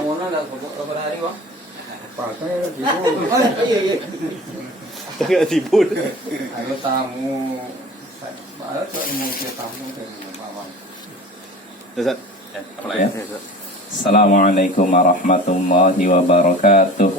tamunya nggak berapa hari bang? Pakai tidur. Iya. Tengah tidur. Ada tamu. Ada tamu dari bawah. Ustaz. Ya. Assalamualaikum warahmatullahi wabarakatuh.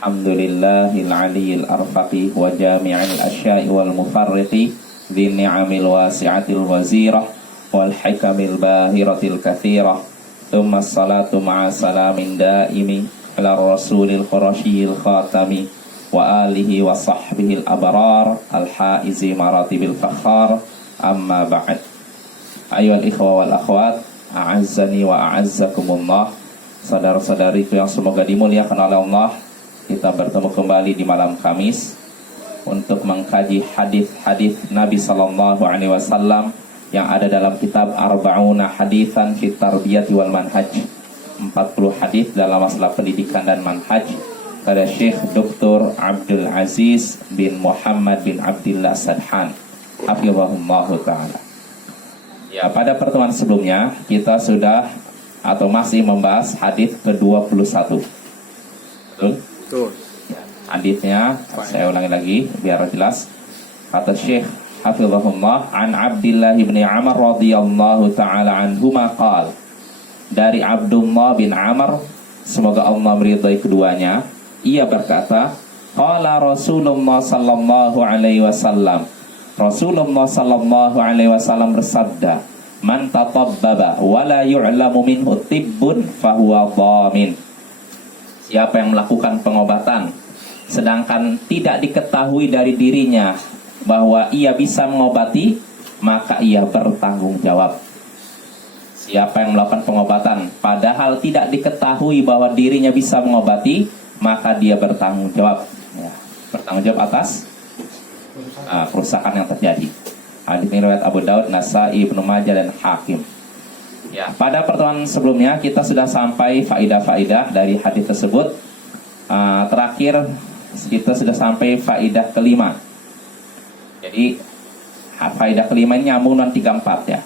Alhamdulillahil aliyyil arfaqi wa jami'il asya'i wal mufarriqi dhin ni'amil wasi'atil wazirah wal hikamil bahiratil kathirah. Thumma salatu ma'a salamin daimi ala rasulil qurasyil khatami wa alihi wa sahbihil abrar al haizi maratibil fakhar. Amma ba'd. Ayyuhal ikhwa wal akhwat, a'azzani wa a'azzakumullah. Saudara-saudariku yang semoga dimuliakan oleh Allah, kita bertemu kembali di malam Kamis untuk mengkaji hadis-hadis Nabi sallallahu alaihi wasallam yang ada dalam kitab Arba'una Haditsan fit Tarbiyati wal Manhaj. 40 hadis dalam masalah pendidikan dan manhaj pada Syekh Dr. Abdul Aziz bin Muhammad bin Abdullah Sadhan, hafizahullahu ta'ala. Ya, pada pertemuan sebelumnya kita sudah atau masih membahas hadis ke-21. Betul? Betul. Hadisnya saya ulangi lagi biar jelas. Kata Syekh hafizahullah, an Abdullah bin Amr radhiyallahu taala anhuma qala, dari Abdullah bin Amr semoga Allah meridai keduanya, ia berkata, qala Rasulullah sallallahu alaihi wasallam, Rasulullah sallallahu alaihi wasallam bersabda, man tatabbaba wa la yu'lamu minhu tibbun fahuwa dhamin. Siapa yang melakukan pengobatan sedangkan tidak diketahui dari dirinya bahwa ia bisa mengobati, maka ia bertanggung jawab. Siapa yang melakukan pengobatan padahal tidak diketahui bahwa dirinya bisa mengobati, maka dia bertanggung jawab. Ya, bertanggung jawab atas kerusakan yang terjadi. Hadis ini riwayat Abu Daud, Nasai, Ibnu Majah dan Hakim. Ya, pada pertemuan sebelumnya kita sudah sampai faidah-faidah dari hadis tersebut. Terakhir kita sudah sampai faidah kelima. Jadi faidah kelima ini nyambung dengan 34 ya.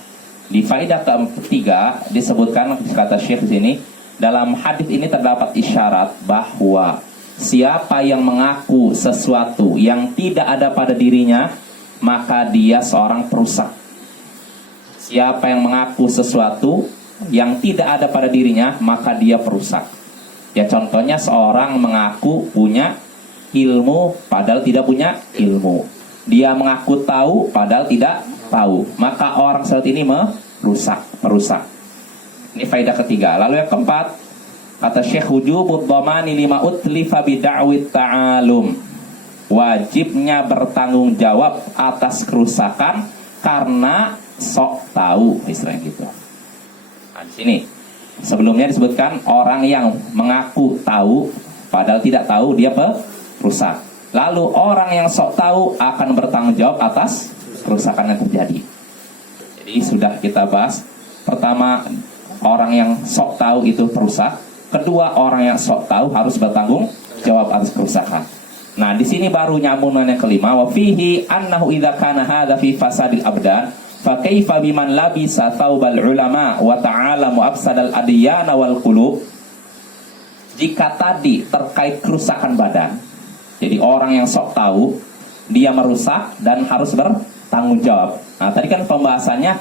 Di faidah ketiga disebutkan, kata Syekh di sini, dalam hadis ini terdapat isyarat bahwa siapa yang mengaku sesuatu yang tidak ada pada dirinya, maka dia seorang perusak. Siapa yang mengaku sesuatu yang tidak ada pada dirinya, maka dia perusak. Ya, contohnya seorang mengaku punya ilmu padahal tidak punya ilmu. Dia mengaku tahu padahal tidak tahu, maka orang seperti ini merusak. Ini faedah ketiga. Lalu yang keempat, kata Syekh, wujubud dhamani lima utlifa bid'awit ta'alum. Wajibnya bertanggung jawab atas kerusakan karena sok tahu, istilahnya gitu. Nah, di sini sebelumnya disebutkan orang yang mengaku tahu padahal tidak tahu, dia perusak. Lalu orang yang sok tahu akan bertanggung jawab atas kerusakan yang terjadi. Jadi sudah kita bahas, pertama orang yang sok tahu itu perusak. Kedua, orang yang sok tahu harus bertanggung jawab atas kerusakan. Nah, di sini baru nyambung yang kelima, wa fihi annahu idza kana hadza fi fasadil abdan fa kaifa biman labisa thawbal ulama wa ta'alamu afsadal adyana wal qulub. Jika tadi terkait kerusakan badan, jadi orang yang sok tahu dia merusak dan harus bertanggung jawab. Nah, tadi kan pembahasannya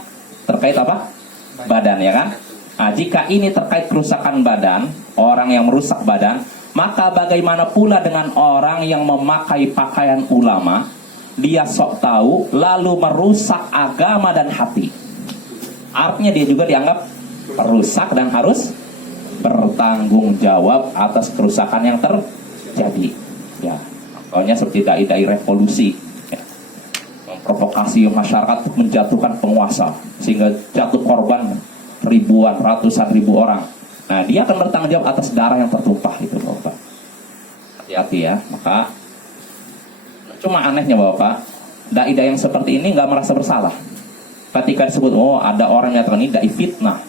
terkait apa? Badan, ya kan? Nah, jika ini terkait kerusakan badan, orang yang merusak badan, maka bagaimana pula dengan orang yang memakai pakaian ulama, dia sok tahu lalu merusak agama dan hati. Artinya dia juga dianggap perusak dan harus bertanggung jawab atas kerusakan yang terjadi. Ya, contohnya seperti dai-dai revolusi, ya, memprovokasi masyarakat untuk menjatuhkan penguasa sehingga jatuh korban ribuan, ratusan ribu orang. Nah, dia akan bertanggung jawab atas darah yang tertumpah itu, Bapak. Hati-hati ya. Maka cuma anehnya, Bapak, dai-dai yang seperti ini nggak merasa bersalah. Ketika disebut, oh ada orang yang ini dai fitnah,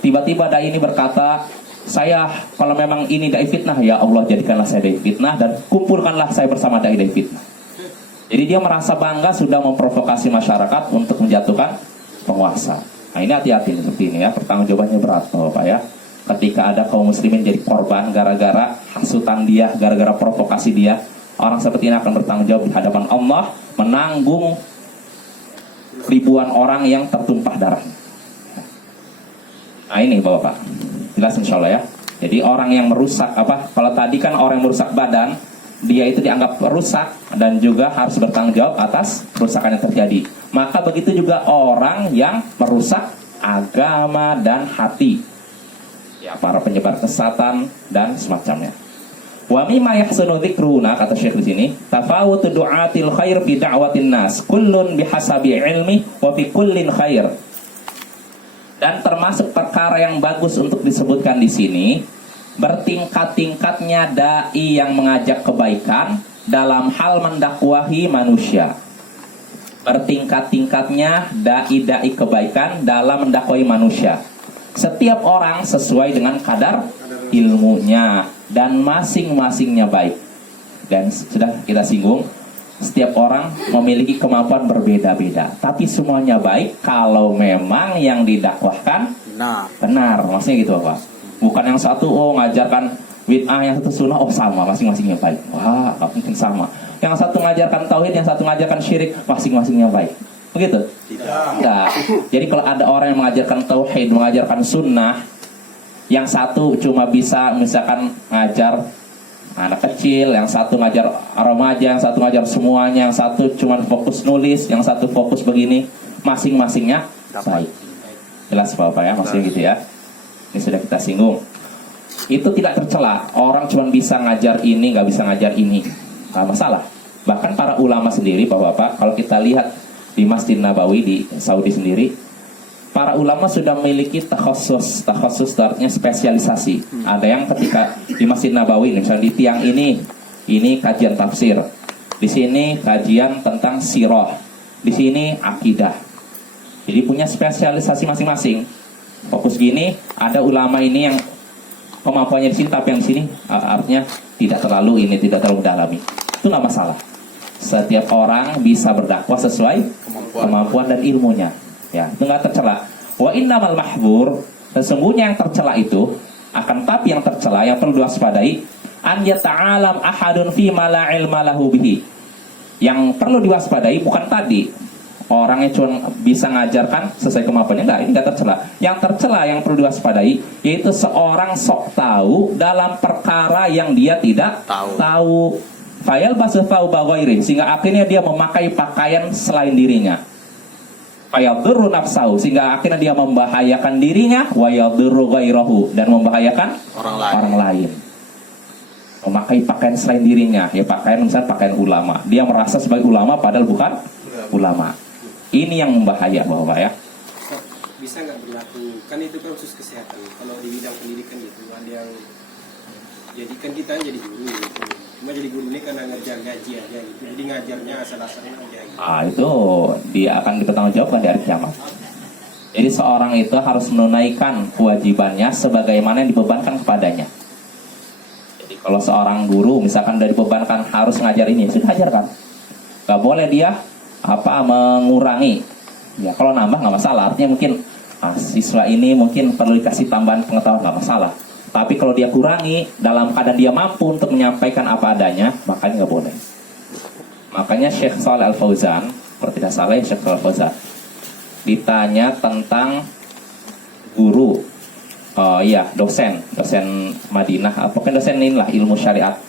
tiba-tiba dai ini berkata, saya kalau memang ini dai fitnah, ya Allah jadikanlah saya dai fitnah dan kumpulkanlah saya bersama dai fitnah. Jadi dia merasa bangga sudah memprovokasi masyarakat untuk menjatuhkan penguasa. Nah ini hati-hati seperti ini ya, pertanggungjawabannya berat Bapak ya. Ketika ada kaum muslimin jadi korban gara-gara hasutan dia, gara-gara provokasi dia, orang seperti ini akan bertanggung jawab di hadapan Allah, menanggung ribuan orang yang tertumpah darah. Nah ini Bapak, jelas insya Allah ya. Jadi orang yang merusak apa? Kalau tadi kan orang yang merusak badan, dia itu dianggap rusak dan juga harus bertanggung jawab atas kerusakan yang terjadi. Maka begitu juga orang yang merusak agama dan hati, ya para penyebar kesesatan dan semacamnya. Wa mimma yahsunu dzikruna, kata Syekh di sini, tafawutu du'atil khair fi da'watin nas, kullun bihasabi ilmi wa fi kullin khair. Dan termasuk perkara yang bagus untuk disebutkan di sini, bertingkat-tingkatnya dai yang mengajak kebaikan dalam hal mendakwahi manusia. Bertingkat-tingkatnya dai-dai kebaikan dalam mendakwahi manusia. Setiap orang sesuai dengan kadar ilmunya dan masing-masingnya baik. Dan sudah kita singgung, setiap orang memiliki kemampuan berbeda-beda, tapi semuanya baik kalau memang yang didakwahkan benar. Maksudnya gitu Pak. Bukan yang satu ngajarkan bid'ah, yang satu sunnah, sama, masing-masingnya baik. Wah, gak mungkin sama. Yang satu ngajarkan tauhid, yang satu ngajarkan syirik, masing-masingnya baik. Begitu? Tidak. Jadi kalau ada orang yang mengajarkan tauhid, mengajarkan sunnah, yang satu cuma bisa misalkan ngajar anak kecil, yang satu ngajar remaja, yang satu ngajar semuanya, yang satu cuma fokus nulis, yang satu fokus begini, masing-masingnya baik. Jelas Bapak ya, maksudnya gitu ya. Ini sudah kita singgung. Itu tidak tercela. Orang cuma bisa ngajar ini, nggak bisa ngajar ini, nggak masalah. Bahkan para ulama sendiri Bapak, kalau kita lihat di Masjid Nabawi di Saudi sendiri, para ulama sudah memiliki takhusus artinya spesialisasi. Ada yang ketika di Masjid Nabawi, misalnya di tiang ini kajian tafsir, di sini kajian tentang sirah, di sini akidah. Jadi punya spesialisasi masing-masing. Fokus gini, ada ulama ini yang kemampuannya di sini, tapi yang di sini artinya tidak terlalu mendalami. Itu nggak masalah. Setiap orang bisa berdakwah sesuai kemampuan dan ilmunya. Ya, itu nggak tercela. Wa innamal mahdzur, sesungguhnya yang tercela itu, akan tapi yang tercela yang perlu diwaspadai, an yata'alam ahadun fi ma la ilma lahu bihi. Yang perlu diwaspadai bukan tadi orang yang cuma bisa ngajarkan sesuai kemampuannya, enggak, ini enggak tercela. Yang tercela yang perlu diwaspadai yaitu seorang sok tahu dalam perkara yang dia tidak tahu. Fayal basu thawba ghairi, sehingga akhirnya dia memakai pakaian selain dirinya. Fayadurru nafsahu, sehingga akhirnya dia membahayakan dirinya, wa yadurru ghairahu, dan membahayakan orang lain. Memakai pakaian selain dirinya, ya pakaian misalnya pakaian ulama. Dia merasa sebagai ulama padahal bukan ulama. Ini yang membahaya Bapak ya. Bisa nggak berlaku? Kan itu kan khusus kesehatan. Kalau di bidang pendidikan itu ada yang jadikan kita jadi guru gitu. Cuma jadi guru ini karena ngerjain gaji aja gitu. Jadi ngajarnya asal-asalan aja gitu. Itu dia akan dipertanggungjawabkan di hari kiamat. Jadi seorang itu harus menunaikan kewajibannya sebagaimana yang dibebankan kepadanya. Jadi kalau seorang guru misalkan dari dibebankan harus ngajar ini, sudah ajarkan. Gak boleh dia mengurangi. Ya kalau nambah nggak masalah. Artinya mungkin siswa ini mungkin perlu dikasih tambahan pengetahuan, nggak masalah. Tapi kalau dia kurangi dalam keadaan dia mampu untuk menyampaikan apa adanya, makanya nggak boleh. Makanya Syekh Shalih Al-Fauzan, seperti tidak salah Syekh Shalih Al-Fauzan ditanya tentang guru, dosen Madinah, pokoknya dosen inilah ilmu syariat.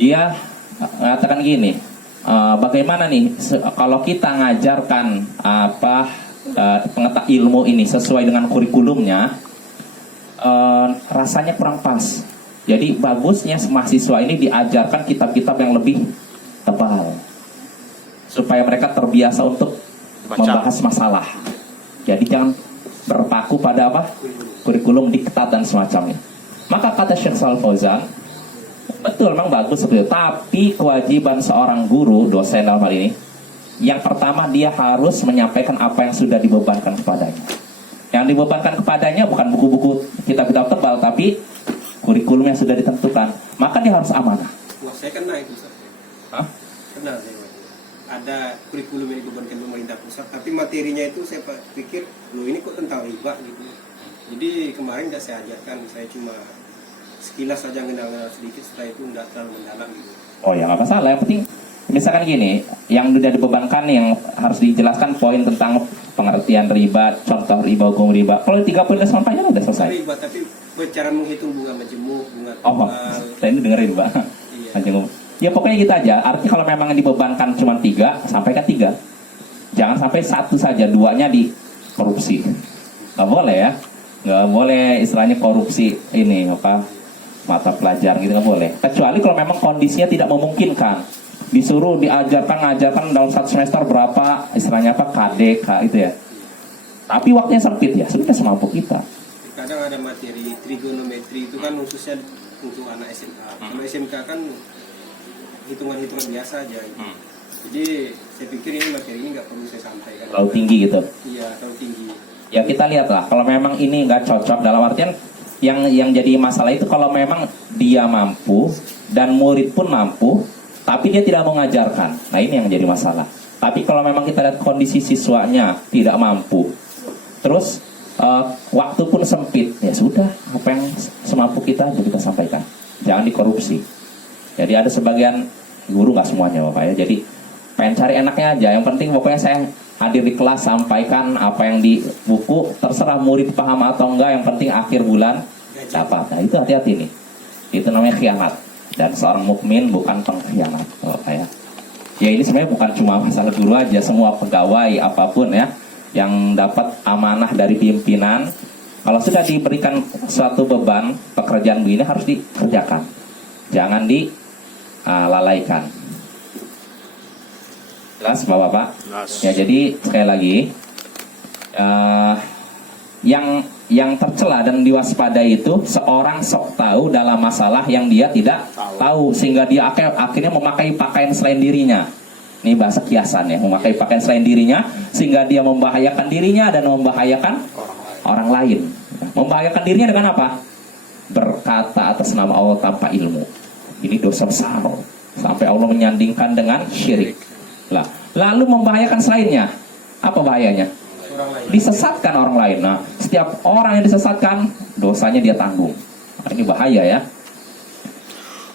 Dia mengatakan gini, bagaimana nih kalau kita ngajarkan pengetahuan ilmu ini sesuai dengan kurikulumnya, rasanya kurang pas. Jadi bagusnya mahasiswa ini diajarkan kitab-kitab yang lebih tebal supaya mereka terbiasa untuk membahas masalah. Jadi jangan berpaku pada kurikulum diktat dan semacamnya. Maka kata Syekh Shalih Al-Fauzan, betul memang bagus seperti itu. Tapi kewajiban seorang guru, dosen dalam hal ini, yang pertama dia harus menyampaikan apa yang sudah dibebankan kepadanya. Yang dibebankan kepadanya bukan buku-buku kitab-kitab tebal, tapi kurikulum yang sudah ditentukan. Maka dia harus amanah. Wah, saya kena itu. Hah? Kena saya. ada kurikulum yang dibebankan pemerintah pusat, tapi materinya itu saya pikir, loh ini kok tentang riba gitu. Jadi kemarin tidak saya ajarkan, saya cuma sekilas saja ngenal-ngenal sedikit, setelah itu tidak terlalu mendalam gitu. Oh ya nggak masalah, yang penting misalkan gini, yang sudah dibebankan yang harus dijelaskan poin tentang pengertian riba, contoh riba, hukum riba. Kalau 3 poin udah sampaikan udah selesai. Riba, tapi cara menghitung bunga majemuk, bunga Oh, tunggal. saya ini dengerin Mbak. Iya. Majemuk. Ya pokoknya gitu aja. Artinya kalau memang dibebankan cuma 3, sampaikan 3. Jangan sampai 1 saja, 2-nya di korupsi. Nggak boleh ya. Nggak boleh istilahnya korupsi ini apa mata pelajaran gitu, nggak boleh. Kecuali kalau memang kondisinya tidak memungkinkan. Disuruh ngajarkan dalam 1 semester berapa istilahnya apa KDK itu ya. Tapi waktunya sempit ya, sudah semampu kita. Kadang ada materi trigonometri itu kan khususnya untuk anak SMA. Kalau SMK kan hitungan-hitungan biasa aja. Jadi saya pikir ini materi ini nggak perlu saya sampaikan. Terlalu tinggi gitu. Iya, terlalu tinggi. Ya kita lihatlah kalau memang ini nggak cocok, dalam artian yang jadi masalah itu kalau memang dia mampu dan murid pun mampu tapi dia tidak mau mengajarkan. Nah ini yang jadi masalah. Tapi kalau memang kita lihat kondisi siswanya tidak mampu, terus waktu pun sempit, ya sudah, apa yang semampu kita aja kita sampaikan. Jangan dikorupsi. Jadi ada sebagian guru, nggak semuanya Bapak ya. Jadi pengen cari enaknya aja. Yang penting pokoknya saya hadir di kelas, sampaikan apa yang di buku, terserah murid paham atau enggak, yang penting akhir bulan dapat. Nah itu hati-hati nih. Itu namanya khianat. Dan seorang mukmin bukan pengkhianat Bapak ya. Ya ini sebenarnya bukan cuma masalah guru aja, semua pegawai apapun ya yang dapat amanah dari pimpinan, kalau sudah diberikan suatu beban pekerjaan begini harus dikerjakan, jangan dilalaikan. Jelas Bapak-Bapak? Ya jadi sekali lagi yang tercela dan diwaspadai itu seorang sok tahu dalam masalah yang dia tidak tahu, sehingga dia akhirnya memakai pakaian selain dirinya. Ini bahasa kiasan ya, memakai pakaian selain dirinya sehingga dia membahayakan dirinya dan membahayakan orang lain. Membahayakan dirinya dengan apa? Berkata atas nama Allah tanpa ilmu. Ini dosa besar sampai Allah menyandingkan dengan syirik. Lalu membahayakan selainnya. Apa bahayanya? Disesatkan orang lain. Nah, setiap orang yang disesatkan dosanya dia tanggung. Nah, ini bahaya ya.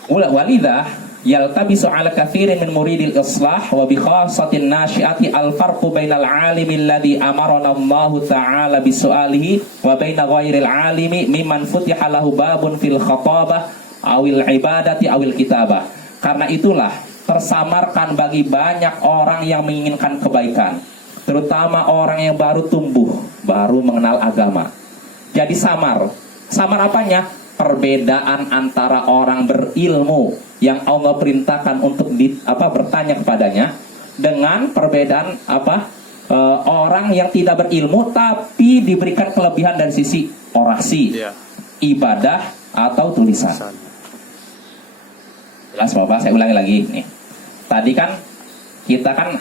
Walidah yaltabisu ala katsirin min muridil islah wa bi khassatin nasyiati al farqu bainal alimi alladhi amarana Allah ta'ala bi su'alihi wa baina ghairil alimi mimman futiha lahu babun fil khatabah awil ibadati awil kitabah. Karena itulah tersamarkan bagi banyak orang yang menginginkan kebaikan, terutama orang yang baru tumbuh, baru mengenal agama. Jadi samar apanya? Perbedaan antara orang berilmu yang Allah perintahkan untuk bertanya kepadanya dengan perbedaan orang yang tidak berilmu tapi diberikan kelebihan dari sisi orasi, ibadah atau tulisan. Jelas Bapak, saya ulangi lagi nih. Tadi kan kita kan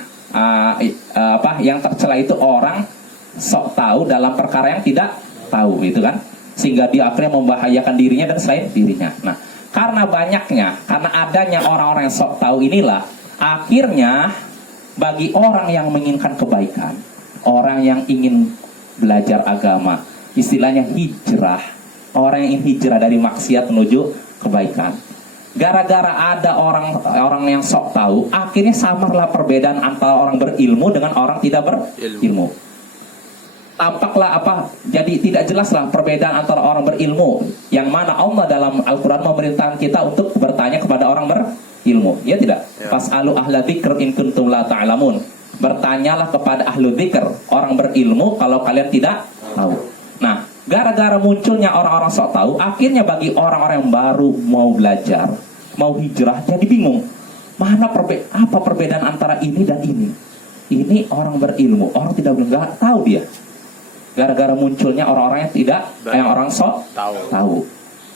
yang tercela itu orang sok tahu dalam perkara yang tidak tahu, gitu kan, sehingga dia akhirnya membahayakan dirinya dan selain dirinya. Nah, karena adanya orang-orang yang sok tahu inilah akhirnya bagi orang yang menginginkan kebaikan, orang yang ingin belajar agama, istilahnya hijrah, orang yang ingin hijrah dari maksiat menuju kebaikan, gara-gara ada orang yang sok tahu, akhirnya samarlah perbedaan antara orang berilmu dengan orang tidak berilmu. Tampaklah jadi tidak jelaslah perbedaan antara orang berilmu, yang mana Allah dalam Al-Quran memerintahkan kita untuk bertanya kepada orang berilmu, ya tidak? Fas'alu ahla dzikr in kuntum la ta'lamun. Bertanyalah kepada ahlu dzikr, orang berilmu, kalau kalian tidak tahu. Nah, gara-gara munculnya orang-orang sok tahu, akhirnya bagi orang-orang yang baru mau belajar, mau hijrah, jadi bingung. Apa perbedaan antara ini dan ini? Ini orang berilmu, orang tidak tahu dia. Gara-gara munculnya orang-orang yang orang sok tahu,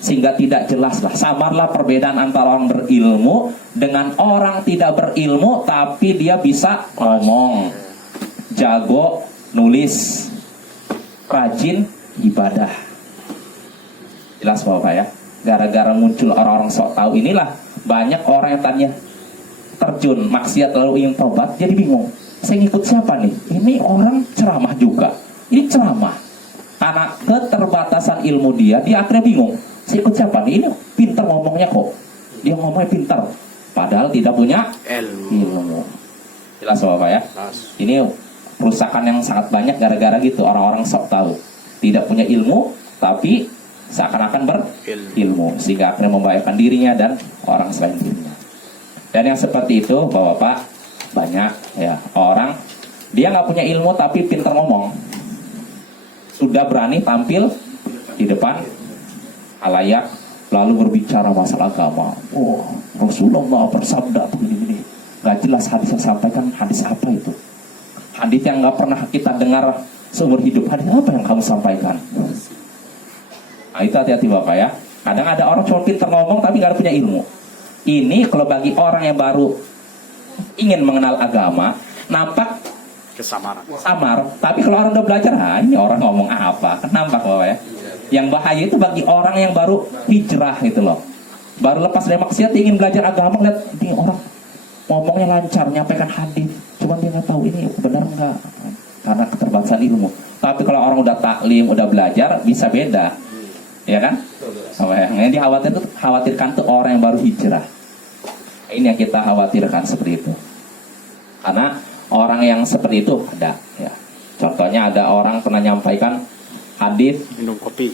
sehingga tidak jelaslah, samarlah perbedaan antara orang berilmu dengan orang tidak berilmu tapi dia bisa ngomong, jago nulis, rajin ibadah. Jelas Bapak ya. Gara-gara muncul orang-orang sok tahu inilah banyak orang yang tanya, terjun maksiat lalu ingin tobat, jadi bingung. Saya ngikut siapa nih? Ini orang ceramah juga. Ini ceramah. Karena keterbatasan ilmu dia akhirnya bingung. Saya ikut siapa nih? Ini pintar ngomongnya kok. Dia ngomongnya pintar. Padahal tidak punya ilmu. Jelas Bapak ya? Ini perusakan yang sangat banyak gara-gara gitu. Orang-orang sok tahu. Tidak punya ilmu, tapi seakan-akan berilmu. Sehingga akhirnya membahayakan dirinya dan orang selain dirinya. Dan yang seperti itu Bapak-Bapak, banyak ya orang dia nggak punya ilmu tapi pintar ngomong, sudah berani tampil di depan halayak lalu berbicara masalah agama. Oh, Rasulullah bersabda begini-begini, nggak jelas hadis yang sampaikan. Hadis apa itu? Hadis yang nggak pernah kita dengar seumur hidup. Hadis apa yang kamu sampaikan? Nah, itu hati-hati Bapak ya. Kadang ada orang cuma pintar ngomong tapi nggak punya ilmu. Ini kalau bagi orang yang baru ingin mengenal agama, nampak samar. Tapi kalau orang udah belajar, ini orang ngomong apa? Kan nampak Bapak ya. Yang bahaya itu bagi orang yang baru hijrah gitu loh. Baru lepas dari maksiat, ingin belajar agama, lihat ini orang ngomongnya lancar, nyampaikan hadis, cuman dia nggak tahu ini benar nggak, karena keterbatasan ilmu. Tapi kalau orang udah taklim, udah belajar, bisa beda, ya kan? Yang dikhawatirkan tuh orang yang baru hijrah. Ini yang kita khawatirkan seperti itu. Karena orang yang seperti itu ada ya. Contohnya ada orang pernah nyampaikan hadis minum kopi.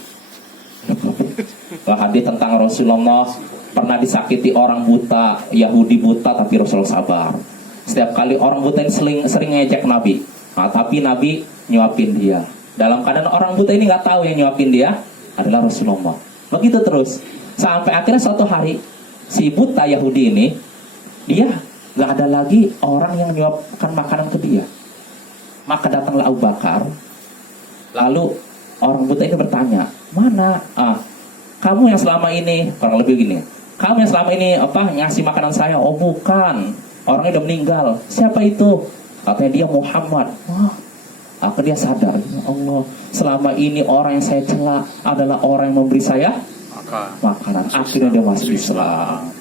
Hadis tentang Rasulullah pernah disakiti orang buta, Yahudi buta tapi Rasulullah sabar. Setiap kali orang buta ini sering ngejek Nabi. Nah, tapi Nabi nyuapin dia. Dalam keadaan orang buta ini nggak tahu yang nyuapin dia adalah Rasulullah. Begitu terus sampai akhirnya suatu hari si buta Yahudi ini, dia gak ada lagi orang yang menyuapkan makanan ke dia. Maka datanglah Abu Bakar. Lalu orang buta ini bertanya, mana kamu yang selama ini, kurang lebih gini, kamu yang selama ini ngasih makanan saya? Oh bukan, orangnya udah meninggal. Siapa itu? Katanya dia Muhammad. Wah, akhirnya dia sadar, ya Allah, selama ini orang yang saya cela adalah orang yang memberi saya makanan. Akhirnya dia masuk Islam.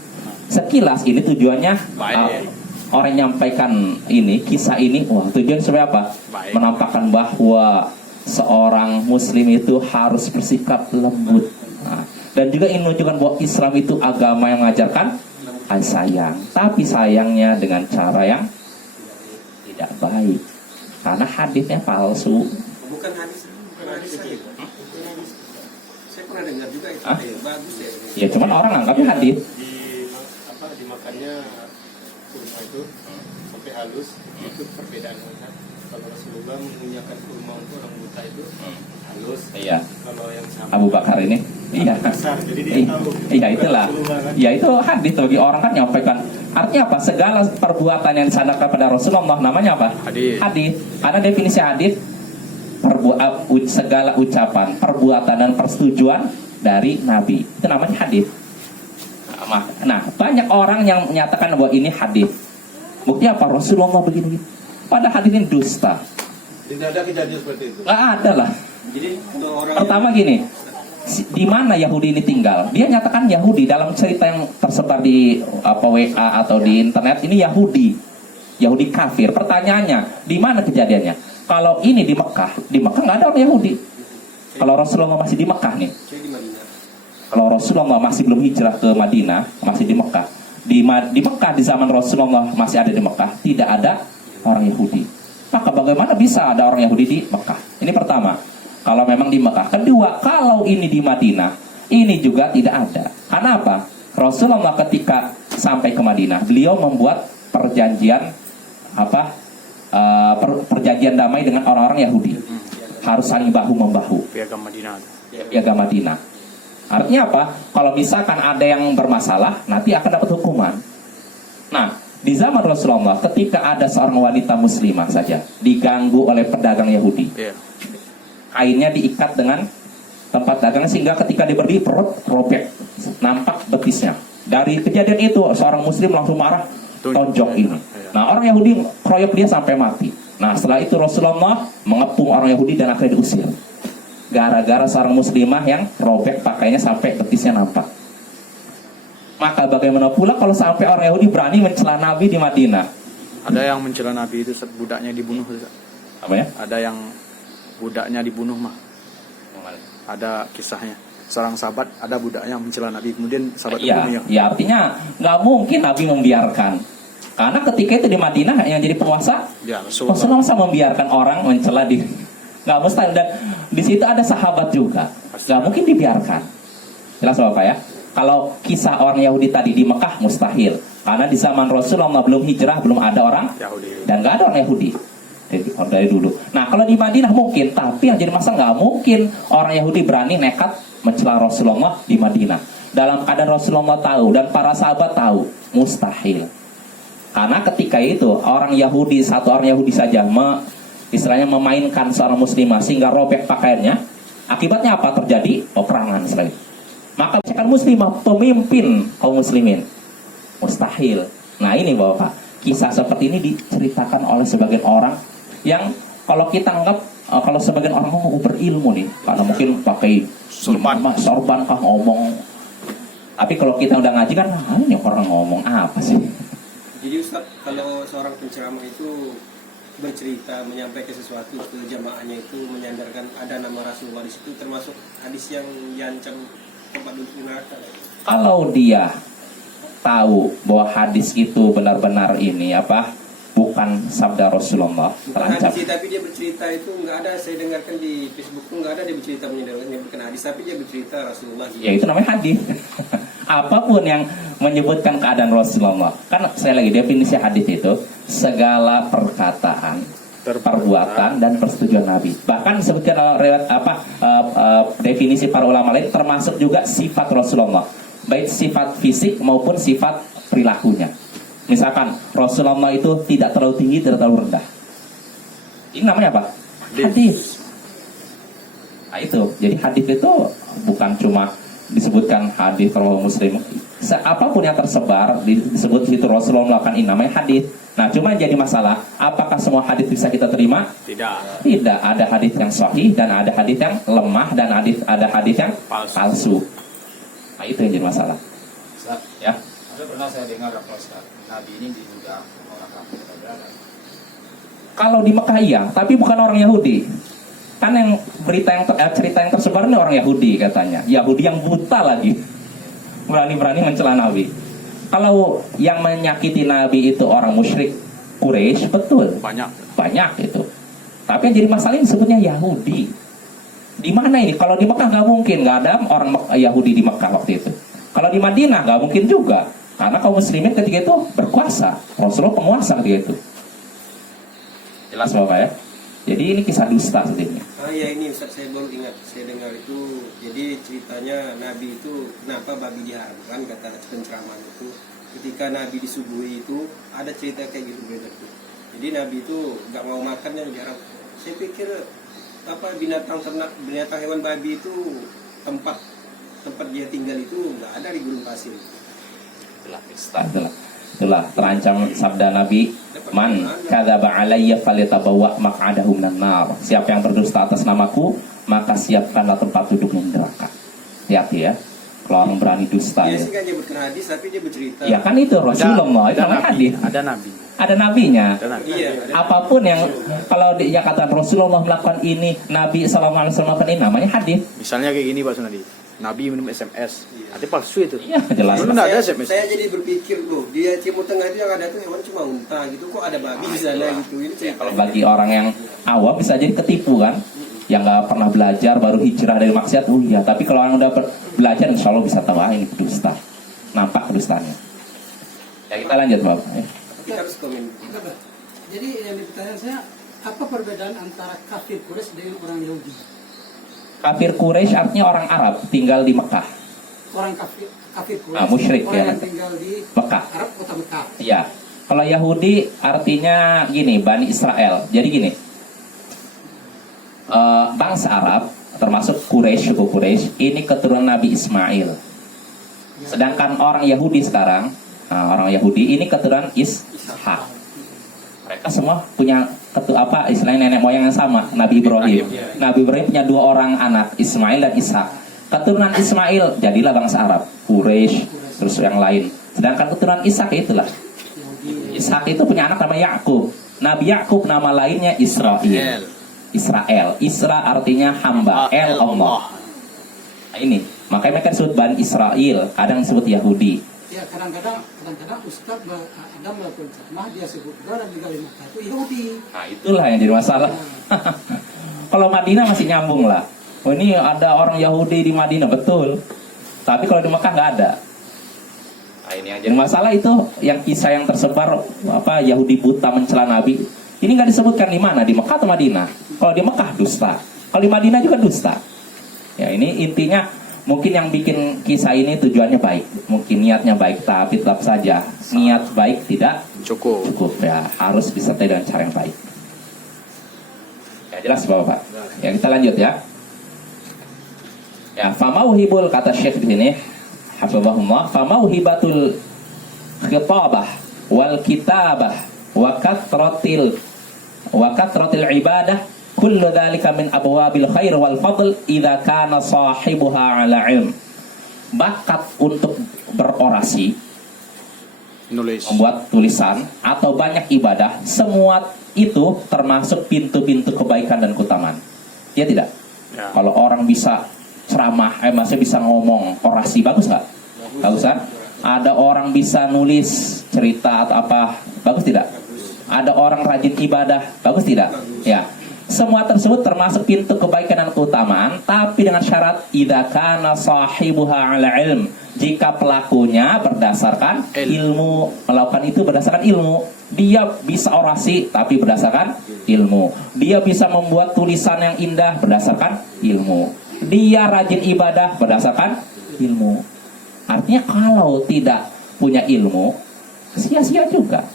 Sekilas ini tujuannya orang yang menyampaikan ini, kisah ini, wah tujuan supaya apa? Menampakkan bahwa seorang muslim itu harus bersikap lembut. Nah, dan juga ingin menunjukkan bahwa Islam itu agama yang mengajarkan kasih sayang. Tapi sayangnya dengan cara yang tidak baik. Karena hadisnya palsu. Bukan hadis itu. Saya pernah dengar juga itu. Bagus ya. Ya cuman orang anggapnya hadis. Dimakannya kurma itu sampai halus, itu perbedaan kan. Kalau Rasulullah mengunyahkan kurma untuk orang buta itu halus. Iya. Kalau yang sama Abu Bakar ini, iya. kasar, jadi dia tahu. Iya itulah. Ya itu hadis bagi orang kan nyampaikan. Artinya apa? Segala perbuatan yang disandarkan pada Rasulullah namanya apa? Hadis. Karena definisi hadis segala ucapan, perbuatan dan persetujuan dari Nabi. Itu namanya hadis. Nah, banyak orang yang menyatakan bahwa ini hadis. Bukti apa? Rasulullah begini. Pada hadis ini dusta. Tidak ada kejadian seperti itu. Nggak ada lah. Jadi kalau orang Pertama gini, di mana Yahudi ini tinggal? Dia nyatakan Yahudi dalam cerita yang tersebar di WA atau di internet ini Yahudi kafir. Pertanyaannya, di mana kejadiannya? Kalau ini di Mekah nggak ada orang Yahudi. Kalau Rasulullah masih di Mekah nih. di Madinah. Kalau Rasulullah masih belum hijrah ke Madinah, masih di Mekah. Di Mekah di zaman Rasulullah masih ada di Mekah, tidak ada orang Yahudi. Maka bagaimana bisa ada orang Yahudi di Mekah? Ini pertama. Kalau memang di Mekah. Kedua, kalau ini di Madinah, ini juga tidak ada. Karena apa? Rasulullah ketika sampai ke Madinah, beliau membuat perjanjian perjanjian damai dengan orang-orang Yahudi. Harus saling bahu membahu. Piagam Madinah. Piagam Madinah. Artinya apa? Kalau misalkan ada yang bermasalah, nanti akan dapat hukuman. Nah, di zaman Rasulullah, ketika ada seorang wanita muslimah saja diganggu oleh pedagang Yahudi, kainnya diikat dengan tempat dagangnya sehingga ketika dia berdiri perut robek, nampak betisnya. Dari kejadian itu seorang muslim langsung marah, tonjok ini. Nah, orang Yahudi kroyok dia sampai mati. Nah, setelah itu Rasulullah mengepung orang Yahudi dan akhirnya diusir. Gara-gara seorang muslimah yang robek pakainya sampai betisnya nampak. Maka bagaimana pula kalau sampai orang Yahudi berani mencela Nabi di Madinah? Ada yang mencela Nabi itu budaknya dibunuh. Apa ya? Ada yang budaknya dibunuh mah. Ada kisahnya. Seorang sahabat ada budaknya mencela Nabi, kemudian sahabat itu Ya, bunuh. ya artinya nggak mungkin Nabi membiarkan. Karena ketika itu di Madinah yang jadi penguasa Ya, Rasulullah. Rasulullah masa membiarkan orang mencela diri. Nggak mustahil, dan di situ ada sahabat juga. Nggak mungkin dibiarkan. Jelas Bapak ya? Kalau kisah orang Yahudi tadi di Mekah mustahil. Karena di zaman Rasulullah belum hijrah, belum ada orang Yahudi. dan nggak ada orang Yahudi dari dulu. Nah kalau di Madinah mungkin, tapi yang jadi masalah nggak mungkin orang Yahudi berani nekat mencela Rasulullah di Madinah. Dalam keadaan Rasulullah tahu dan para sahabat tahu, mustahil. Karena ketika itu orang Yahudi, satu orang Yahudi saja istilahnya memainkan seorang muslimah sehingga robek pakaiannya. Akibatnya apa? Terjadi peperangan sekali. Maka kan muslimah pemimpin kaum muslimin, mustahil. Nah ini Bapak, kisah seperti ini diceritakan oleh sebagian orang yang kalau kita anggap kalau sebagian orang mau berilmu nih, karena mungkin pakai sorban kah ngomong. Tapi kalau kita udah ngaji kan, ini orang ngomong apa sih? Jadi Ustaz, kalau seorang penceramah itu bercerita, menyampaikan sesuatu ke jamaahnya itu menyandarkan ada nama Rasulullah di situ, termasuk hadis yang diancam tempat duduk neraka. Kalau dia tahu bahwa hadis itu benar-benar ini apa, bukan sabda Rasulullah, Bukan terancam. hadis, tapi dia bercerita itu nggak ada, saya dengarkan di Facebook tuh nggak ada dia bercerita menyebutkan hadis, tapi dia bercerita Rasulullah. Ya itu namanya hadis. Apapun yang menyebutkan keadaan Rasulullah. Kan saya lagi definisi hadis itu segala perkataan, perbuatan dan persetujuan Nabi. Bahkan sebutkan definisi para ulama lain termasuk juga sifat Rasulullah, baik sifat fisik maupun sifat perilakunya. Misalkan Rasulullah itu tidak terlalu tinggi, tidak terlalu rendah. Ini namanya apa? Hadis. Nah itu, jadi hadis itu bukan cuma disebutkan hadis rawahu Muslim. Apapun yang tersebar disebut di situ Rasulullah melakukan ini namanya hadis. Nah, cuma yang jadi masalah, apakah semua hadis bisa kita terima? Tidak. Tidak. Ada hadis yang sahih dan ada hadis yang lemah dan ada hadis yang palsu. Nah, itu yang jadi masalah. Ustaz, Ya. ada pernah saya dengar apa Ustaz, Nabi ini diduga orang kafir berada. Kalau di Mekah iya, tapi bukan orang Yahudi. Kan yang cerita yang tersebar ini orang Yahudi katanya. Yahudi yang buta lagi. Berani-berani mencela Nabi. Kalau yang menyakiti Nabi itu orang musyrik Quraisy, betul. Banyak itu. Tapi yang jadi masalah ini disebutnya Yahudi. Di mana ini? Kalau di Mekah nggak mungkin, nggak ada orang Yahudi di Mekah waktu itu. Kalau di Madinah nggak mungkin juga. Karena kaum muslimin ketika itu berkuasa. Rasulullah penguasa ketika itu. Jelas Bapak ya? Jadi ini kisah dusta sebenarnya. Ah ya ini Ustaz, saya baru ingat, saya dengar itu. Jadi ceritanya Nabi itu kenapa babi diharamkan, kata penceramah itu. Ketika Nabi disuguhi itu ada cerita kayak gitu beda tuh. Jadi Nabi itu nggak mau makan yang diharam. Saya pikir apa binatang ternak, binatang hewan babi itu tempat dia tinggal itu nggak ada di gurun pasir. Itulah terancam sabda Nabi, man kadzaba alayya falyatabawwa maq'adahu minan nar. Siapa yang berdusta atas namaku, maka siapkanlah tempat duduknya di neraka. Hati-hati ya. Kalau orang berani dusta Dia ya. sih kan nyebutkan hadis tapi dia bercerita. Ya kan itu Rasulullah, itu namanya hadis. Ada Nabi. Ada nabinya. Iya. Apapun yang kalau dia kata Rasulullah melakukan ini, Nabi sallallahu alaihi wasallam melakukan ini, namanya hadis. Misalnya kayak gini Pak Sunadi. Nabi minum SMS. Artinya palsu itu. Iya, jelas. Dulu nggak ada SMS. Saya jadi berpikir loh, dia Timur Tengah itu yang ada tuh hewan cuma unta gitu, kok ada babi di sana gitu. Ini cerita. Kalau bagi orang yang awam bisa jadi ketipu kan, yang nggak pernah belajar baru hijrah dari maksiat, ya. Tapi kalau orang udah belajar, insya Allah bisa tahu ini dusta, nampak dustaannya. Ya kita lanjut Bapak. Ya. Kita harus komen. Jadi yang ditanya saya, apa perbedaan antara kafir Quraisy dengan orang Yahudi? Kafir Quraisy artinya orang Arab tinggal di Mekah. Orang kafir Quraisy, Musyrik orang ya. yang tinggal di Mekah. Arab kota Mekah. Iya. Kalau Yahudi artinya gini, Bani Israel. Jadi gini, bangsa Arab termasuk Quraisy, suku Quraisy ini keturunan Nabi Ismail. Sedangkan orang Yahudi sekarang, orang Yahudi ini keturunan Ishak. Mereka semua punya istilahnya nenek moyang yang sama, Nabi Ibrahim. Nabi Ibrahim punya 2 orang anak, Ismail dan Ishak. Keturunan Ismail jadilah bangsa Arab, Quraisy. terus yang lain. Sedangkan keturunan Ishak itulah. Ishak itu punya anak namanya Yakub. Nabi Yakub nama lainnya Israel. Israel. Isra artinya hamba, El Allah. Nah, ini makanya mereka disebut Bani Israel, kadang disebut Yahudi. Ya kadang-kadang Ustaz ada melakukan ceramah dia sebut orang di Mekah itu Yahudi. Nah itulah yang jadi masalah. Kalau Madinah masih nyambung lah. Oh ini ada orang Yahudi di Madinah, betul. Tapi kalau di Mekah nggak ada. Nah ini yang jadi masalah itu yang kisah yang tersebar apa Yahudi buta mencela Nabi. Ini nggak disebutkan di mana, di Mekah atau Madinah. Kalau di Mekah dusta, kalau di Madinah juga dusta. Ya ini intinya mungkin yang bikin kisah ini tujuannya baik, mungkin niatnya baik, tapi tetap saja niat baik tidak cukup ya, harus disertai dengan cara yang baik. Ya jelas Bapak. Ya kita lanjut ya. Ya famauhibul kata Syekh di sini, hafizahullah, famauhibatul khitabah wal kitabah wa kathratil ibadah kullu dzalika min abwabil khair wal fadl idza kana sahibuha ala ilm. Bakat untuk berorasi, membuat tulisan atau banyak ibadah, semua itu termasuk pintu-pintu kebaikan dan keutamaan. Ya tidak? Ya. Kalau orang bisa ceramah, masih bisa ngomong, orasi, bagus nggak? Bagus kan? Ada orang bisa nulis cerita atau apa, bagus tidak? Ada orang rajin ibadah, bagus tidak? Ya. Semua tersebut termasuk pintu kebaikan dan keutamaan, tapi dengan syarat idza kana sahibuha ala ilm. Jika pelakunya berdasarkan ilmu, melakukan itu berdasarkan ilmu. Dia bisa orasi tapi berdasarkan ilmu. Dia bisa membuat tulisan yang indah berdasarkan ilmu. Dia rajin ibadah berdasarkan ilmu. Artinya kalau tidak punya ilmu, sia-sia juga.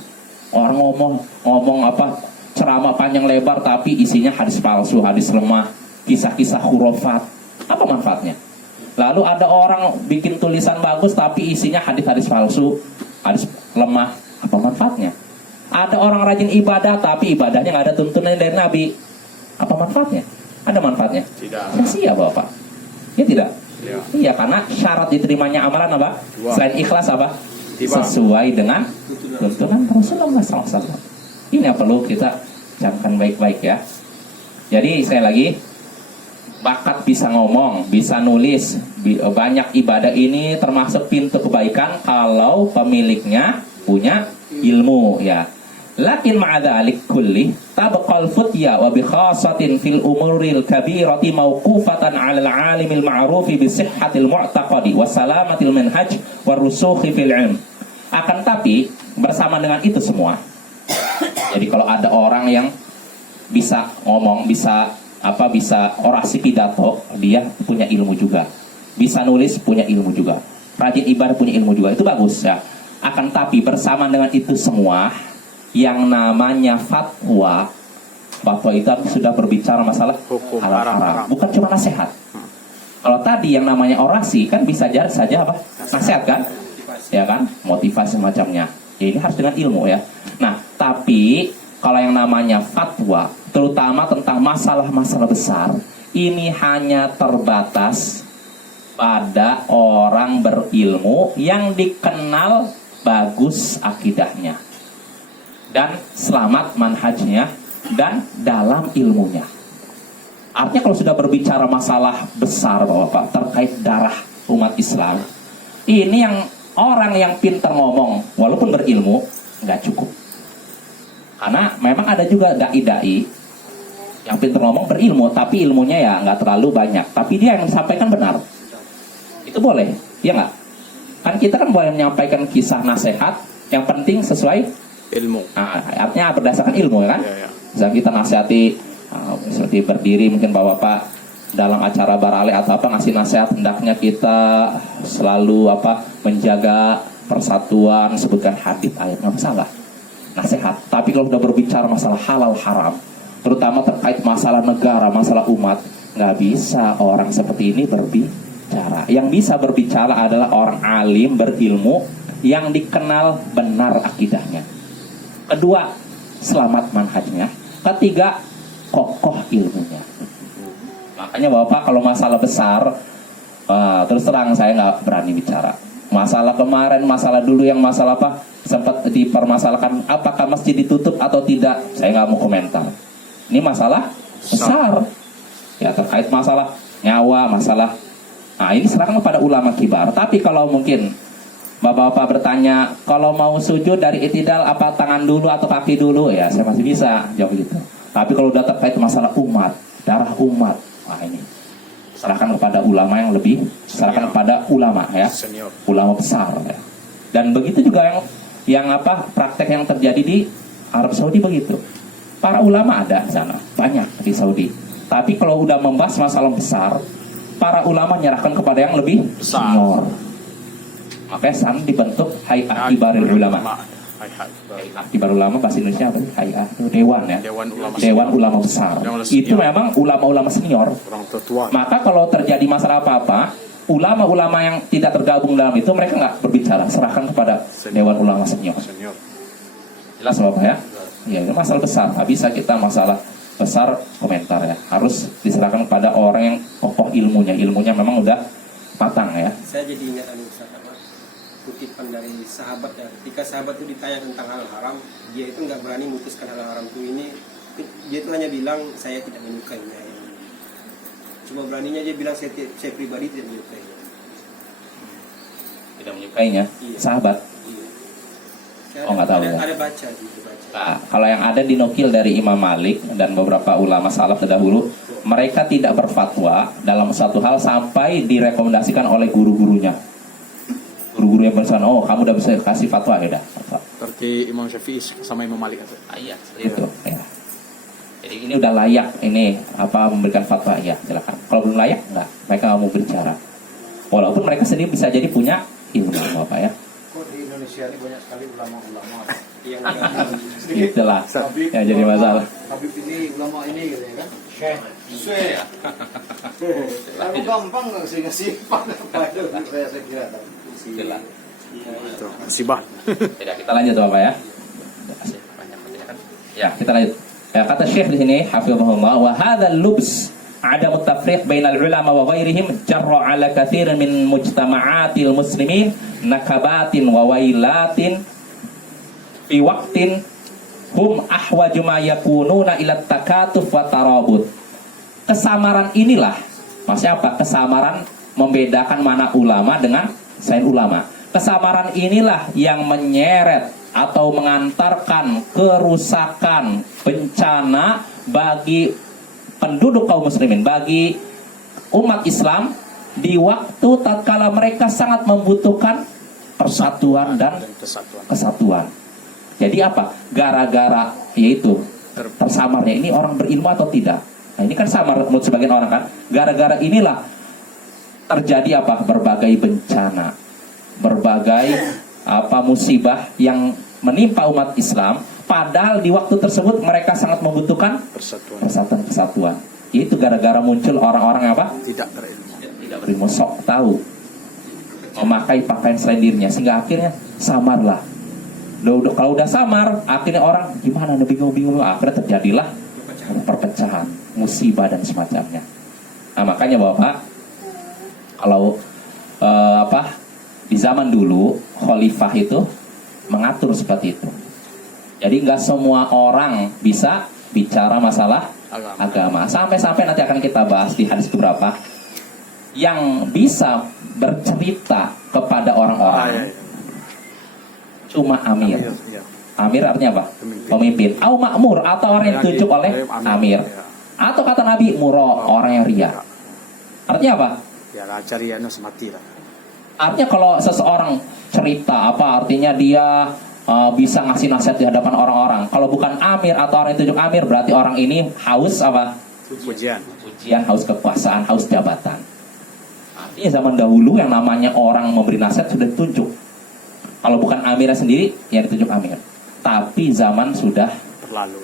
Orang ngomong apa, ceramah panjang lebar tapi isinya hadis palsu, hadis lemah, kisah-kisah khurafat. Apa manfaatnya? Lalu ada orang bikin tulisan bagus tapi isinya hadis-hadis palsu, hadis lemah. Apa manfaatnya? Ada orang rajin ibadah tapi ibadahnya nggak ada tuntunan dari Nabi. Apa manfaatnya? Ada manfaatnya? Tidak. Sia Bapak. Ya tidak? Ya. Iya, karena syarat diterimanya amalan apa? Selain ikhlas apa? Sesuai dengan tuntunan Rasulullah SAW. Ini yang perlu kita camkan baik-baik ya. Jadi sekali lagi, bakat bisa ngomong, bisa nulis, banyak ibadah ini termasuk pintu kebaikan kalau pemiliknya punya ilmu ya. Lakin ma'adzalik kulli tabqal futya wa bi khasatin fil umuril kabirati mauqufatan 'alal 'alimil ma'rufi bi sihhatil mu'taqadi wa salamatil manhaj wa rusukhi fil 'ilm. Akan tapi bersama dengan itu semua, jadi kalau ada orang yang bisa ngomong, bisa orasi pidato, dia punya ilmu juga. Bisa nulis, punya ilmu juga. Rajin ibadah, punya ilmu juga. Itu bagus ya. Akan tapi bersama dengan itu semua, yang namanya fatwa itu sudah berbicara masalah haram. Bukan cuma nasihat. Kalau tadi yang namanya orasi kan bisa saja apa? Nasihat kan? Ya kan? Motivasi semacamnya. Ya, ini harus dengan ilmu ya. Nah, tapi kalau yang namanya fatwa, terutama tentang masalah-masalah besar, ini hanya terbatas pada orang berilmu yang dikenal bagus akidahnya dan selamat manhajnya dan dalam ilmunya. Artinya kalau sudah berbicara masalah besar Bapak terkait darah umat Islam, ini yang orang yang pintar ngomong walaupun berilmu nggak cukup. Karena memang ada juga dai-dai yang pintar ngomong berilmu, tapi ilmunya ya nggak terlalu banyak. Tapi dia yang disampaikan benar. Itu boleh, ya nggak? Kan kita kan boleh menyampaikan kisah nasihat, yang penting sesuai ilmu. Nah, artinya berdasarkan ilmu kan? Ya. Misalnya kita nasihati, seperti berdiri mungkin Bapak dalam acara barale atau apa ngasih nasihat, hendaknya kita selalu menjaga persatuan, sebutkan hadits ayat, nggak masalah. Nasihat. Tapi kalau sudah berbicara masalah halal haram, terutama terkait masalah negara, masalah umat, nggak bisa orang seperti ini berbicara. Yang bisa berbicara adalah orang alim berilmu yang dikenal benar akidahnya. Kedua, selamat manhajnya. Ketiga, kokoh ilmunya. Makanya Bapak kalau masalah besar, terus terang saya nggak berani bicara. Masalah kemarin, masalah dulu yang masalah apa sempat dipermasalahkan, apakah masjid ditutup atau tidak, saya nggak mau komentar. Ini masalah besar, ya terkait masalah nyawa, masalah. Nah ini serahkan kepada ulama kibar. Tapi kalau mungkin bapak-bapak bertanya, kalau mau sujud dari itidal apa tangan dulu atau kaki dulu, ya saya masih bisa jawab gitu. Tapi kalau udah terkait masalah umat, darah umat, nah ini serahkan kepada ulama yang lebih, serahkan kepada ulama ya, Senior. ulama besar ya. Dan begitu juga yang apa praktek yang terjadi di Arab Saudi begitu. Para ulama ada di sana, banyak di Saudi. Tapi kalau udah membahas masalah besar, para ulama menyerahkan kepada yang lebih Besar. senior. Makanya sana dibentuk Hay'ah Kibarul Ulama. Hay'ah Kibarul Ulama bahasa Indonesia apa? Hay'ah itu dewan ya. Dewan ulama besar. Dewan Itu senior. memang ulama-ulama senior. Orang tua. Maka kalau terjadi masalah apa-apa, ulama-ulama yang tidak tergabung dalam itu mereka nggak berbicara, serahkan kepada Dewan Ulama Senior. Senior. Jelas Bapak ya? Ya itu masalah besar, nggak bisa kita masalah besar komentar ya. Harus diserahkan kepada orang yang kokoh ilmunya. Ilmunya memang udah matang ya. Saya jadi ingat Ustaz apa kutipan dari sahabat ya. Ketika sahabat itu ditanya tentang hal haram, dia itu nggak berani memutuskan hal haram itu ini. Dia itu hanya bilang saya tidak menyukainya. Cuma beraninya dia bilang saya pribadi tidak menyukainya. Tidak menyukainya. Iya. Sahabat. Iya. Oh, nggak tahu ya. Ada baca gitu baca. Nah, kalau yang ada dinukil dari Imam Malik dan beberapa ulama salaf terdahulu, mereka tidak berfatwa dalam satu hal sampai direkomendasikan oleh guru-gurunya. Guru-guru yang bersama, oh kamu udah bisa kasih fatwa ya dah. Seperti Imam Syafi'i sama Imam Malik itu. Iya, itu. Ya. Jadi ini udah layak ini apa memberikan fatwa ya silakan. Kalau belum layak enggak, mereka nggak mau bicara. Walaupun mereka sendiri bisa jadi punya ilmu Bapak ya. Kok di Indonesia ini banyak sekali ulama-ulama Yang Itulah yang jadi masalah. Habib ini ulama ini gitu ya kan? Syekh. Aku gampang ngasih apa itu saya kira. Itulah. Itu musibah. Tidak, kita lanjut Bapak ya. Ya, kita lanjut. Ya, kata Syekh di sini hafizahullah wa hadzal lubs ada tafriq bainal ulama wa ghairihim jarra ala katsirin min mujtama'atil muslimin nakabatin wa wailatin fi waqtin hum ahwaju ma yakununa ila takatuf wa tarabut. Kesamaran inilah, maksudnya apa? Kesamaran membedakan mana ulama dengan selain ulama. Kesamaran inilah yang menyeret atau mengantarkan kerusakan, bencana bagi penduduk kaum muslimin, bagi umat Islam di waktu tatkala mereka sangat membutuhkan persatuan dan kesatuan. Jadi apa? Gara-gara yaitu tersamarnya ini orang berilmu atau tidak. Nah ini kan samar menurut sebagian orang kan. Gara-gara inilah terjadi apa? Berbagai bencana, berbagai apa musibah yang menimpa umat Islam. Padahal di waktu tersebut mereka sangat membutuhkan persatuan kesatuan. Itu gara-gara muncul orang-orang apa? Tidak berilmu. Tidak berilmu, sok tahu, memakai pakaian selain dirinya, sehingga akhirnya samarlah. Kalau udah samar, akhirnya orang gimana? Bingung-bingung. Akhirnya terjadilah perpecahan, musibah dan semacamnya. Nah makanya Bapak, kalau di zaman dulu khalifah itu mengatur seperti itu. Jadi nggak semua orang bisa bicara masalah agama. Sampai-sampai nanti akan kita bahas di hadis beberapa yang bisa bercerita kepada orang-orang. Cuma amir. Amir artinya apa? Pemimpin. Au makmur atau orang yang ditunjuk oleh amir. Atau kata Nabi muro, orang yang ria. Artinya apa? Ya cariannya semati lah. Artinya kalau seseorang cerita apa artinya dia bisa ngasih nasihat di hadapan orang-orang. Kalau bukan amir atau orang yang ditunjuk amir, berarti orang ini haus apa? Pujian, haus kekuasaan, haus jabatan. Artinya zaman dahulu yang namanya orang memberi nasihat sudah ditunjuk. Kalau bukan amirnya sendiri, yang ditunjuk amir. Tapi zaman sudah berlalu,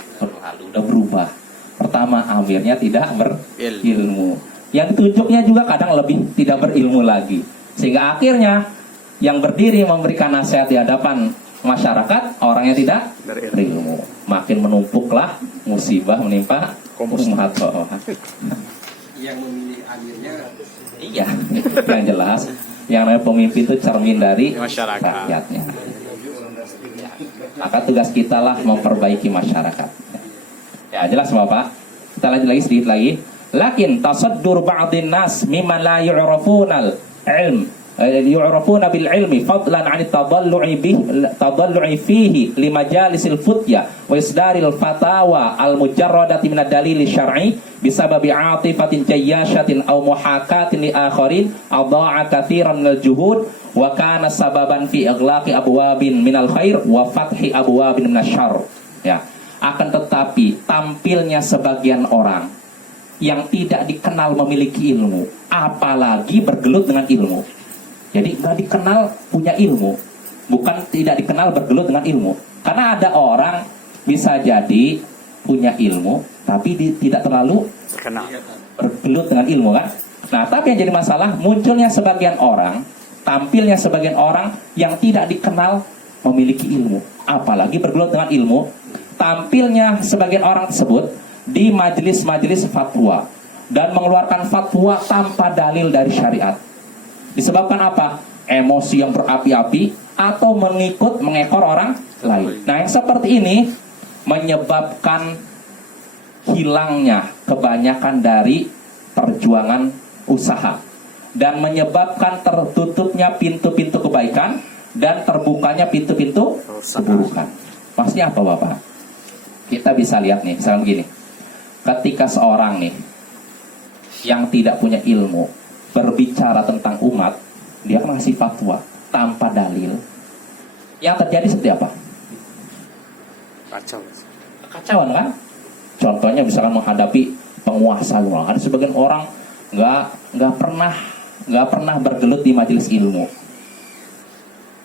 udah berubah. Pertama, amirnya tidak berilmu. Yang ditunjuknya juga kadang lebih tidak berilmu lagi. Sehingga akhirnya yang berdiri memberikan nasihat di hadapan masyarakat, orangnya tidak berilmu. Makin menumpuklah musibah menimpa umat. Yang memilih amirnya Iya, yang jelas Yang namanya pemimpin itu cermin dari Masyarakat. rakyatnya. Maka tugas kita lah memperbaiki masyarakat. Ya jelas Bapak. Kita lanjut lagi sedikit lagi. Lakin tasaddur ba'dhin nas mimman la yu'rafunal ilm yu'rafuna bil ilmi fadlan 'an tadallu'i fihi li majalisil futya wa isdaril fatawa al mujarradati min ad-dalil syar'i bisababi 'atifatin jayyashatin aw muhakatin li akharin adha'a katsiran minal juhud wa kana sababan fi ighlaqi abwabin minal khair wa fathi abwabin minasyarr. Ya, akan tetapi tampilnya sebagian orang yang tidak dikenal memiliki ilmu, apalagi bergelut dengan ilmu. Jadi nggak dikenal punya ilmu, bukan tidak dikenal bergelut dengan ilmu. Karena ada orang bisa jadi punya ilmu, tapi tidak terlalu Terkenal. bergelut dengan ilmu kan. Nah, tapi yang jadi masalah munculnya sebagian orang, tampilnya sebagian orang yang tidak dikenal memiliki ilmu, apalagi bergelut dengan ilmu. Tampilnya sebagian orang tersebut di majelis-majelis fatwa dan mengeluarkan fatwa tanpa dalil dari syariat. Disebabkan apa? Emosi yang berapi-api atau mengekor orang lain. Nah, yang seperti ini menyebabkan hilangnya kebanyakan dari perjuangan usaha dan menyebabkan tertutupnya pintu-pintu kebaikan dan terbukanya pintu-pintu keburukan. Maksudnya apa Bapak? Kita bisa lihat nih, misalnya begini. Ketika seorang nih yang tidak punya ilmu berbicara tentang umat, dia ngasih fatwa tanpa dalil, yang terjadi seperti apa? Kacau. Kekacauan kan? Contohnya misalkan menghadapi penguasa, ada sebagian orang nggak pernah bergelut di majelis ilmu,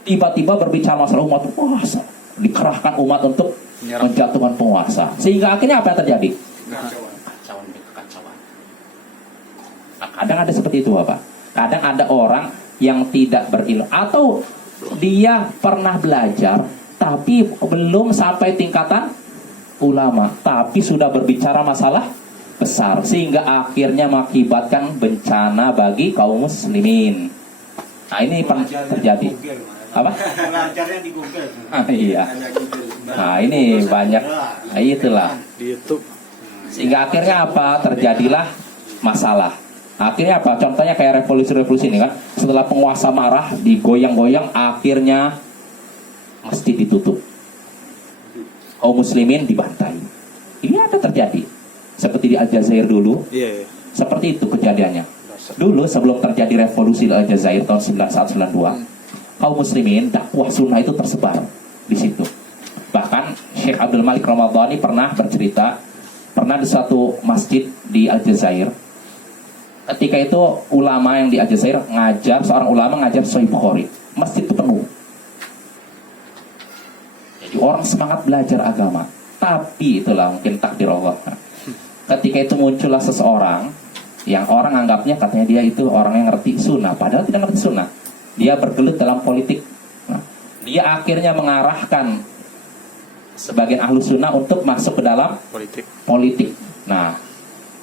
tiba-tiba berbicara masalah umat penguasa, dikerahkan umat untuk menjatuhkan penguasa, sehingga akhirnya apa yang terjadi? Kekacauan. Nah, kadang ada seperti itu Bapak. Kadang ada orang yang tidak berilmu atau dia pernah belajar tapi belum sampai tingkatan ulama, tapi sudah berbicara masalah besar sehingga akhirnya mengakibatkan bencana bagi kaum muslimin. Nah, ini pernah terjadi. Apa? Belajarnya di Google. Iya. Nah, ini banyak. Nah, itulah. Di YouTube. Sehingga akhirnya apa? Terjadilah masalah. Akhirnya apa? Contohnya kayak revolusi ini kan. Setelah penguasa marah, digoyang-goyang, akhirnya masjid ditutup. Kaum muslimin dibantai. Ini ada terjadi. Seperti di Aljazair dulu. Iya. Seperti itu kejadiannya. Dulu sebelum terjadi revolusi di Aljazair tahun 1992, kaum muslimin dakwah sunnah itu tersebar di situ. Bahkan Syekh Abdul Malik Ramadhani pernah bercerita, pernah di suatu masjid di Aljazair. Ketika itu ulama yang di Aljazair ngajar, seorang ulama ngajar Sahih Bukhari. Masjid itu penuh. Jadi orang semangat belajar agama. Tapi itulah mungkin takdir Allah. Ketika itu muncullah seseorang yang orang anggapnya katanya dia itu orang yang ngerti sunnah, padahal tidak ngerti sunnah. Dia bergelut dalam politik. Nah, dia akhirnya mengarahkan sebagian ahlu sunnah untuk masuk ke dalam politik. Nah,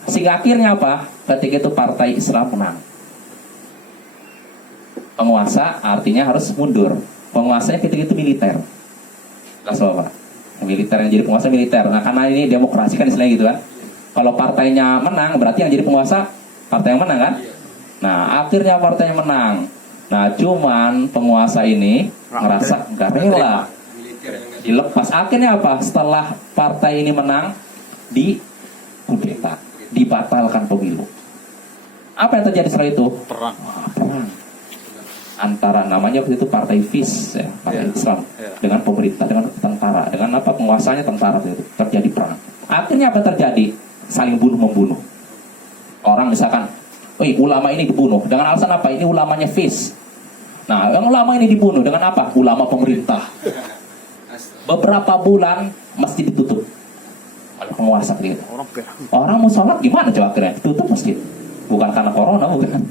sehingga akhirnya apa? Ketika itu partai Islam menang. Penguasa artinya harus mundur. Penguasanya ketika itu militer. Jelas Bapak? Militer yang jadi penguasa militer. Nah, karena ini demokrasi kan istilahnya gitu kan. Kalau partainya menang berarti yang jadi penguasa partai yang menang kan? Nah, akhirnya partainya menang. Nah, cuman penguasa ini ngerasa gak rela dilepas. Akhirnya apa? Setelah partai ini menang, kudeta, dibatalkan pemilu. Apa yang terjadi setelah itu? Perang. Perang antara namanya waktu itu partai FIS ya, partai Islam dengan pemerintah, dengan tentara, dengan apa penguasanya tentara itu terjadi perang. Akhirnya apa terjadi? Saling bunuh membunuh. Orang misalkan, ulama ini dibunuh dengan alasan apa? Ini ulamanya FIS. Nah, yang ulama ini dibunuh dengan apa? Ulama pemerintah. Beberapa bulan masjid ditutup oleh penguasa gitu. Orang mau sholat gimana coba akhirnya? Tutup masjid. Bukan karena corona, bukan.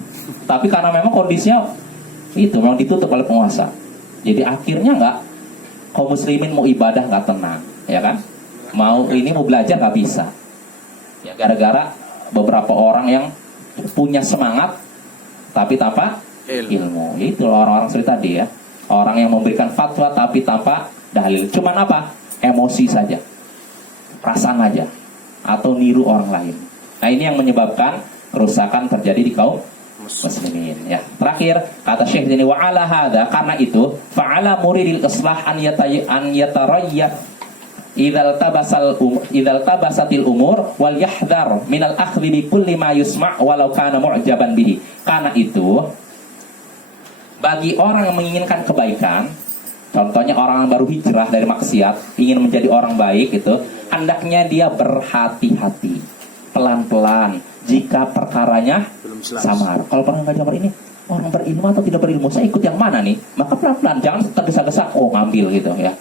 Tapi karena memang kondisinya itu memang ditutup oleh penguasa. Jadi akhirnya kaum muslimin mau ibadah nggak tenang, ya kan? Mau belajar nggak bisa. Ya gara-gara beberapa orang yang punya semangat tapi tanpa ilmu. Itu orang-orang seperti tadi ya. Orang yang memberikan fatwa tapi tanpa dalil. Cuman apa? Emosi saja. Perasaan aja. Atau niru orang lain. Nah, ini yang menyebabkan kerusakan terjadi di kaum muslimin ya. Terakhir kata Syekh ini wa ala hadza, karena itu fa'ala muridil islah an yatarayyab idzal tabasatil umur wal yahdhar minal akhdhi bi kulli ma yusma' walau kana mu'jaban bihi. Karena itu bagi orang yang menginginkan kebaikan, contohnya orang yang baru hijrah dari maksiat ingin menjadi orang baik, itu hendaknya dia berhati-hati, pelan-pelan jika perkaranya Belum jelas. samar. Kalau pernah nggak jamar ini orang berilmu atau tidak berilmu, saya ikut yang mana nih? Maka pelan-pelan, jangan tergesa-gesa ngambil gitu ya.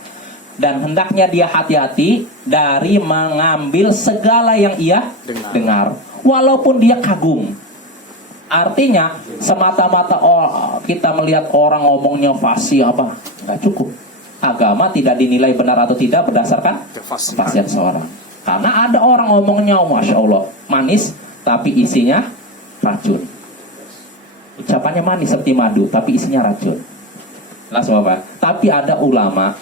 Dan hendaknya dia hati-hati dari mengambil segala yang ia dengar, walaupun dia kagum. Artinya semata-mata kita melihat orang ngomongnya fasih apa, nggak cukup. Agama tidak dinilai benar atau tidak berdasarkan kefasihan seorang. Karena ada orang ngomongnya masya Allah manis, tapi isinya racun. Ucapannya manis seperti madu, tapi isinya racun. Langsung apa? Tapi ada ulama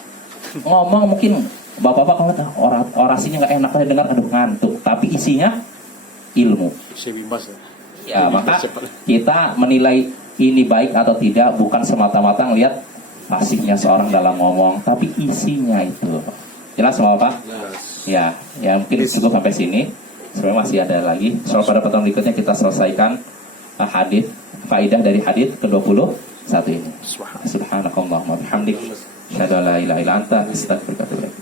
ngomong mungkin bapak-bapak kalau orasinya nggak enak saya dengar, aduh ngantuk, tapi isinya ilmu. Saya bimbas ya. Ya, maka kita menilai ini baik atau tidak bukan semata-mata ngelihat fasihnya seorang dalam ngomong, tapi isinya itu. Jelas Bapak? Ya, ya mungkin cukup sampai sini. Sebenarnya masih ada lagi. Soal pada pertemuan berikutnya kita selesaikan hadis, faidah dari hadis ke-21 ini. Subhanakallahumma bihamdik, asyhadu an la ilaha illa anta, astaghfiruka wa atubu ilaik.